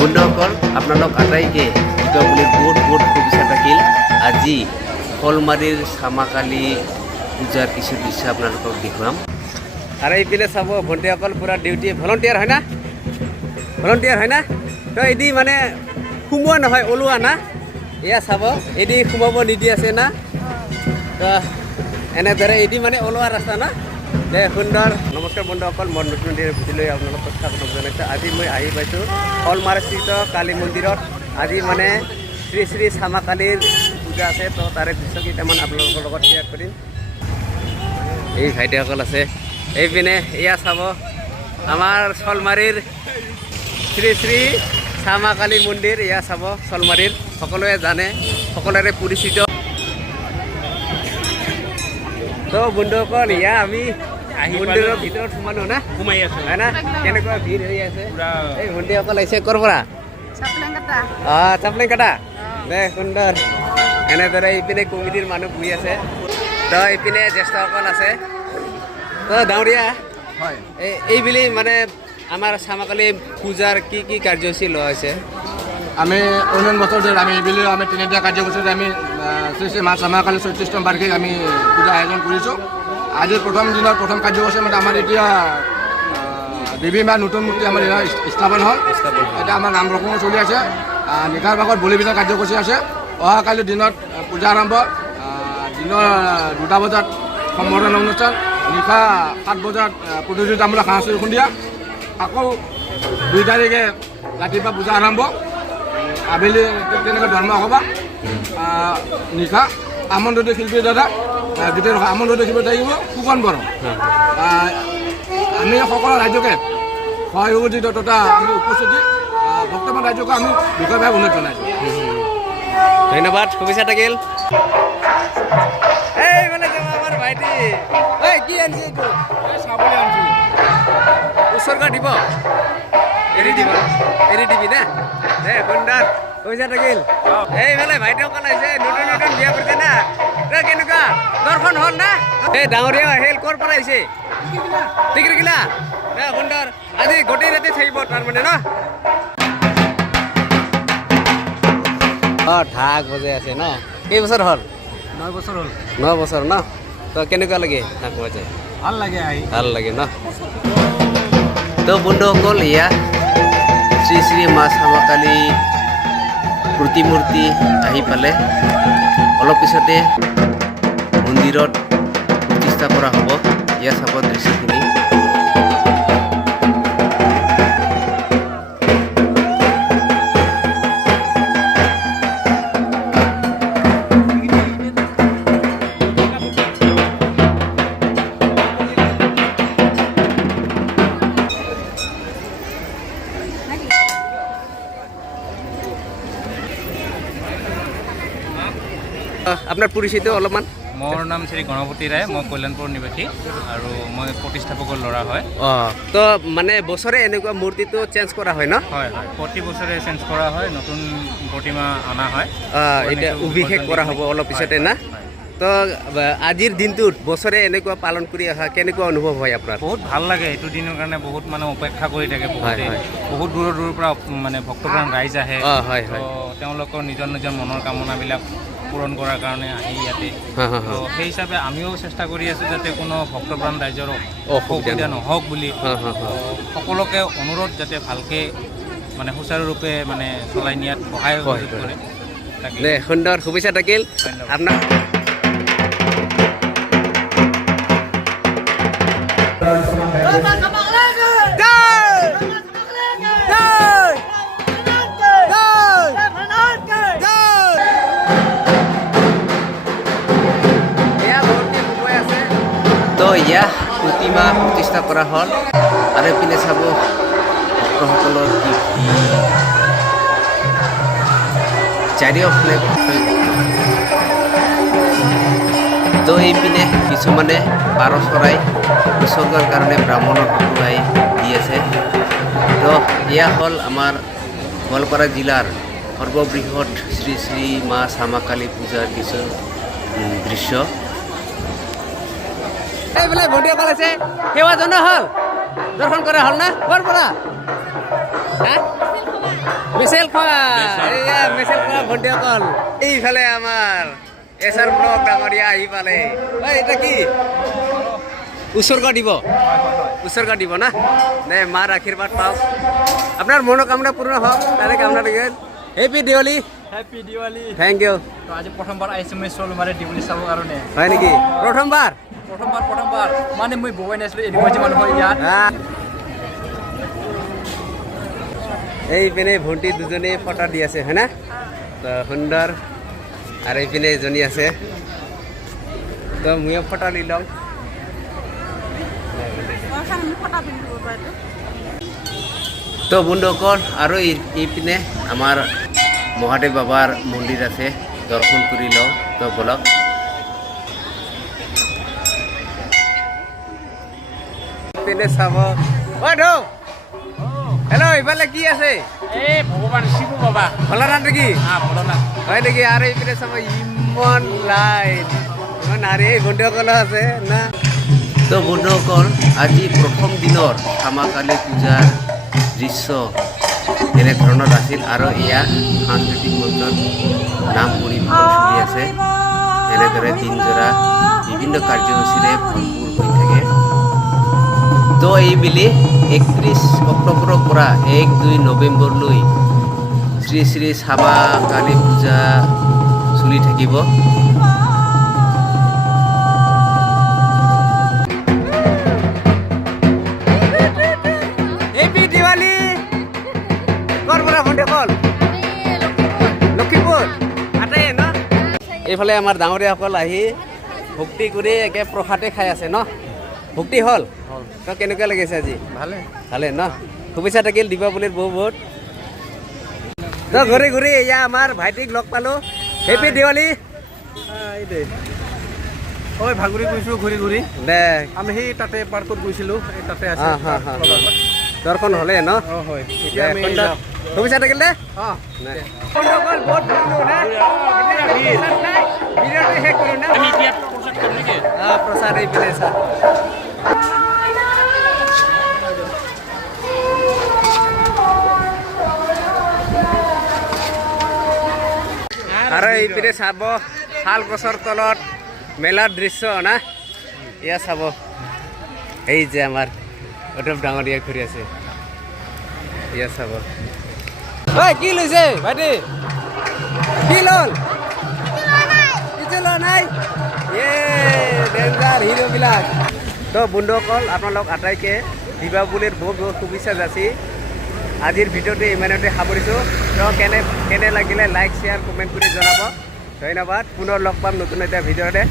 বন্ধুসকল আপোনালোক আটাইকে দীপাৱলীৰ বহুত শুভেচ্ছা থাকিল। আজি শলমাৰীৰ চামাকালী পূজাৰ কিছু দৃশ্য আপোনালোকক দেখুৱাম। আৰু এইপিনে চাব ভণ্টিসকল পুৰা ডিউটি ভলণ্টিয়াৰ হয় না, তো এদি মানে সোমোৱা নহয় ওলোৱা না। এয়া চাব এদি সোমাব নিদি আছে না, তো এনেদৰে এদি মানে ওলোৱা ৰাস্তা না। দে সুন্দৰ। নমস্কাৰ বন্ধুসকল, মই নতুন ভিডিঅ'লৈ আপোনালোকক স্বাগতম জনাইছোঁ। আজি মই আহি পাইছোঁ শলমাৰীস্থিত কালী মন্দিৰত। আজি মানে শ্ৰী শ্ৰী চামাকালীৰ পূজা আছে, তো তাৰে দৃশ্য কেইটামান আপোনালোকৰ লগত শ্বেয়াৰ কৰিম। এই ভাইটিসকল আছে এইপিনে। এয়া চাব আমাৰ শলমাৰীৰ শ্ৰী শ্ৰী চামাকালী মন্দিৰ। এয়া চাব শলমাৰীৰ, সকলোৱে জানে, সকলোৰে পৰিচিত। তো বন্ধুসকল এয়া আমি মন্দিৰৰ ভিতৰত সোমালো না, সোমাই আছো হয় না। কেনেকুৱা ভিৰ হৈ আছে। এই ভণ্টিসকল আহিছে ক'ৰ পৰা? চাপলিং কাটা। দে সুন্দৰ। এনেদৰে ইপিনে কমিটিৰ মানুহ বহি আছে, তো ইপিনে জ্যেষ্ঠসকল আছে। তো ডাঙৰীয়া হয়, এইবুলি মানে আমাৰ চামাকালী পূজাৰ কি কি কাৰ্যসূচী লোৱা হৈছে? আমি অন্যান্য বছৰ ধৰি আমি এইবুলি আমি তিনিটা কাৰ্যসূচীত আমি শ্ৰী শ্ৰী মা চামাকালী 34তম বাৰ্ষিক আমি পূজা আয়োজন কৰিছোঁ। আজিৰ প্ৰথম দিনৰ প্ৰথম কাৰ্যসূচী মানে আমাৰ এতিয়া দেৱী মাৰ নতুন মূৰ্তি আমাৰ স্থাপন হ'ল। এতিয়া আমাৰ নাম ৰকমো চলি আছে। নিশাৰ ভাগত বলি বিধান কাৰ্যসূচী আছে। অহাকালি দিনত পূজা আৰম্ভ। দিনৰ 2টা বজাত সম্বৰ্ধনা অনুষ্ঠান, নিশা 7 বজাত প্ৰতিযোগিতামূলক সাংস্কৃতিক সন্ধিয়া, আকৌ 2 তাৰিখে ৰাতিপুৱা পূজা আৰম্ভ, আবেলি তেনেকৈ ধৰ্ম সভা, নিশা আমন্ত্ৰিত শিল্পী দাদা গোটেই আমন্ত্ৰিত শিল্পী থাকিব ফুকন বড়ো। আমি সকলো ৰাজ্যকে সহযোগিত তথা আমি উপস্থিতি বৰ্তমান ৰাজ্যকে আমি বিশেষভাৱে অনুৰোধ জনাইছোঁ। ধন্যবাদ, শুভেচ্ছা থাকিল। এই মানে আমাৰ ভাইটি কি আনিছে? এইটো চাবলৈ আনিছোঁ। উৎসৰ্গ দিব, এৰি দিবি না। দে সুন্দৰ, শুভেচ্ছা থাকিল। এইফালে ভাইটিসকল আহিছে, নতুন বিয়া কৰিছে না। কেনেকুৱা দৰ্শন হ'ল না? এই ডাঙৰীয়া আহিল, ক'ৰ পৰা আহিছে? টিকৰিকিলা। দে সুন্দৰ। আজি গোটেই ৰাতি থাকিব তাৰমানে ন? ঢাক বজাই আছে ন? কেইবছৰ হ'ল? 9 বছৰ হ'ল। 9 বছৰ ন? তো কেনেকুৱা লাগে ঢাক বজাই? ভাল লাগে, ভাল লাগে ন? তো বন্ধুসকল এয়া শ্ৰী শ্ৰী মা চামাকালী প্ৰতিমূৰ্তি আহি পালে। অলপ পিছতে মন্দিৰত প্ৰতিষ্ঠা কৰা হ'ব। এয়া চাব দৃশ্যখিনি। আপোনাৰ পৰিচিত অলপমান? মোৰ নাম শ্ৰী গণপতি ৰায়, মই কল্যাণপুৰ নিবাসী আৰু মই প্ৰতিষ্ঠাপকৰ ল'ৰা হয়। তো মানে বছৰে এনেকুৱা মূৰ্তিটো চেঞ্জ কৰা হয় ন? হয়, প্ৰতি বছৰে চেঞ্জ কৰা হয়, নতুন প্ৰতিমা অনা হয়। এতিয়া অভিষেক কৰা হ'ব অলপ পিছতে না। তো আজিৰ দিনটোত বছৰে এনেকুৱা পালন কৰি অহা কেনেকুৱা অনুভৱ হয় আপোনাৰ? বহুত ভাল লাগে। এইটো দিনৰ কাৰণে বহুত মানে অপেক্ষা কৰি থাকে। বহুত দূৰৰ পৰা মানে ভক্তপ্ৰাণ ৰাইজ আহে। তেওঁলোকৰ নিজৰ নিজৰ মনৰ কামনাবিলাক পূৰণ কৰাৰ কাৰণে আহি ইয়াতে। তো সেই হিচাপে আমিও চেষ্টা কৰি আছোঁ যাতে কোনো ভক্তপ্ৰাণ ৰাইজৰ অসুবিধা নহওক বুলি। সকলোকে অনুৰোধ যাতে ভালকৈ মানে সুচাৰুৰূপে মানে চলাই নিয়াত সহায় কৰে। দে সুন্দৰ, শুভেচ্ছা থাকিল আপোনাক। তো এয়া প্ৰতিমা প্ৰতিষ্ঠা কৰা হ'ল। আৰু এইপিনে চাব ভক্তসকলৰ কি চাৰিওফালে। তো এইপিনে কিছুমানে পাৰ চৰাই উৎসৰ্গৰ কাৰণে ব্ৰাহ্মণক খুৱাই দি আছে। তো এয়া হ'ল আমাৰ গোৱালপাৰা জিলাৰ সৰ্ববৃহৎ শ্ৰী শ্ৰী মা চামাকালী পূজাৰ কিছু দৃশ্য। এইফালে ভণ্টিসকল আছে, সেৱা জনোৱা হ'ল, দৰ্শন কৰা হ'ল না? ক'ৰ পৰা? মিছেল খোৱা এয়া মিছেল খোৱা ভণ্টিসকল এইফালে আমাৰ এছাৰ ব্লক ডাঙৰীয়া আহি পালে ঐ এটা কি উৎসৰ্গ দিব উৎসৰ্গ দিব না নে মাৰ আশীৰ্বাদ পাওক আপোনাৰ মনোকামনা পূৰ্ণ হওক তাৰে কামনা থাকিল happy Diwali happy Diwali thank you তো আজি প্ৰথমবাৰ আহিছোঁ মই শোলমাৰী দিৱালী চাবৰ কাৰণে হয় নেকি প্ৰথমবাৰ প্ৰথমবাৰ মানে মই বগাই নাছিলোঁ এনেকুৱা যে মানুহ ইয়াত এইপিনে ভণ্টি দুজনী ফটো দি আছে হয় না তো সুন্দৰ আৰু এইপিনে এজনী আছে তো ময়ো ফটো লৈ লওঁ তো বন্ধুসকল আৰু এইপিনে আমাৰ মহাদেৱ বাবাৰ মন্দিৰ আছে দৰ্শন কৰি লওঁ তো বলক পিনে চাব হেল্ল' ইফালে কি আছে এই ভগৱান শিৱ বাবা ভোলানাথ নেকি ভোলানাথ হয় নেকি আৰু এইপিনে চাব ইমান লাইট ইমান আৰু এই বন্ধুসকলো আছে না তো বন্ধুসকল আজি প্ৰথম দিনৰ খামাকালী পূজাৰ দৃশ্য এনেধৰণৰ আছিল আৰু এয়া সাংস্কৃতিক মঞ্চত নাম পৰিৱেশন চলি আছে এনেদৰে দিনজোৰা বিভিন্ন কাৰ্যসূচীৰে ভৰপূৰ হৈ থাকে তো এইবেলি 31 অক্টোবৰৰ পৰা 1-2 নৱেম্বৰলৈ শ্ৰী শ্ৰী শ্যামা কালী পূজা চলি থাকিব হেপী দিৱালী ক'ৰ পৰা ভণ্টিসকল লখিমপুৰ আটাই ন এইফালে আমাৰ ডাঙৰীয়াসকল আহি ভক্তি কৰি একে প্ৰসাদে খাই আছে ন ভক্তি হ'ল তো কেনেকুৱা লাগিছে আজি ভালে ন শুভেচ্ছা থাকিল দীপাৱলীৰ বহুত তো ঘূৰি ঘূৰি এয়া আমাৰ ভাইটিক লগ পালোঁ হেপী দিৱালী হয় ভাগুৰি গৈছোঁ ঘূৰি ঘূৰি দে আমি সেই তাতে পাৰ্কত গৈছিলোঁ এই তাতে আছে দৰ্শন হ'লে ন হয় এতিয়া আমি শুভেচ্ছা থাকিল দে বহুত শেষ কৰোঁ না প্ৰচাৰ এইপিনে চা আৰু এইপিনে চাব শাল গছৰ তলত মেলাৰ দৃশ্য না এয়া চাব এই যে আমাৰ অতব ডাঙৰীয়া ঘূৰি আছে এয়া চাব ঐ কি লৈছে ভাইটি কি ল'ল কিছু লোৱা নাই ডেঞ্জাৰ হিৰোবিলাক তো বন্ধুসকল আপোনালোক আটাইকে দীপাৱলীৰ বহুত বহুত শুভেচ্ছা যাচি আজিৰ ভিডিঅ'টো ইমানতে সামৰিছোঁ তো কেনে লাগিলে লাইক শ্বেয়াৰ কমেণ্ট কৰি জনাব ধন্যবাদ পুনৰ লগ পাম নতুন এটা ভিডিঅ'তে